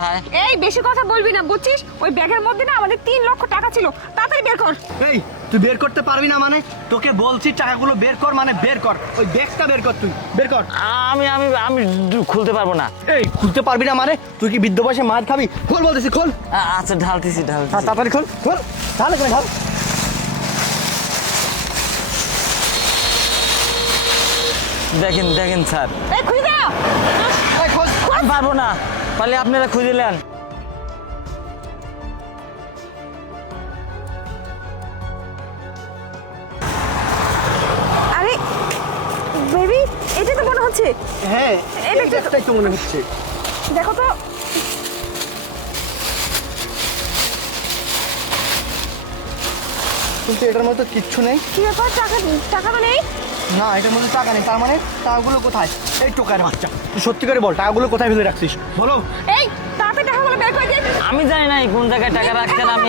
এই বেশি কথা বলবি না, বুঝছিস? ওই ব্যাগের মধ্যে না আমাদের 3 লক্ষ টাকা ছিল, তাড়াতাড়ি বের কর। এই তুই বের করতে পারবি না মানে? তোকে বলছি টাকাগুলো বের কর, মানে বের কর। ওই ব্যাগটা বের কর, তুই বের কর। আমি আমি আমি খুলতে পারবো না। এই খুলতে পারবি না মানে? তুই কি বৃদ্ধ বয়সে মার খাবি? খোল বলতেছি, খোল। আচ্ছা ঢালতেছি হ্যাঁ তাড়াতাড়ি খোল, খোল। ঢাল এখানে, ঢাল। দেখেন দেখেন স্যার, এই খুলে দাও। এই খোল। আমি পারবো না, পারলে আপনারা খুঁজে নেন। আরে বেবি, এটা তো মনে হচ্ছে। হ্যাঁ এটা এই জায়গাটাই তো মনে হচ্ছে। দেখো তো। কিন্তু এটার মধ্যে তো কিচ্ছু নেই। কি ব্যাপার, টাকা টাকা তো নেই? না, এটার মধ্যে টাকা নেই। তার মানে টাকাগুলো কোথায়? এই টোকার বাচ্চা, তুই সত্যি করে বল, টাকাগুলো কোথায় ফেলে রাখছিস? বলো। এই তাড়াতাড়ি টাকাগুলো বের করে দে। আমি জানি না কোন জায়গায় টাকা রাখছেন। আমি